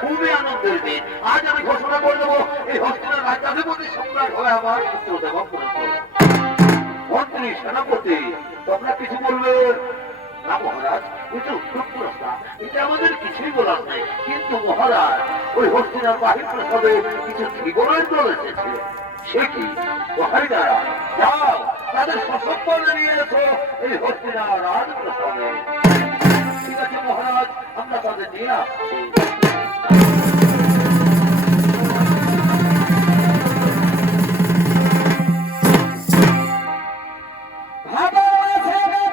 খুবই আনন্দের দিন। আজ আমি ঘোষণা করে দেবো এই হস্তিনার রাজ্যাধিপতি সম্রাট হয়ে আমার পুত্র দেবব্রত। মন্ত্রী সেনাপতি তোমরা কিছু বলবে না মহারাজ? এটা উত্তর প্রস্তাব, এটা আমাদের কিছুই বলার নেই। কিন্তু মহারাজ ওই হস্তিনার বাহির প্রস্তাবে কিছু ঠিকরের দল এসেছে। সে কি মহারাজ? যাও তাদের সশব্দে নিয়ে এসো এই হস্তিনার রাজপ্রসাদে। ঠিক আছে মহারাজ, আমরা তাদের নিয়ে আসছি।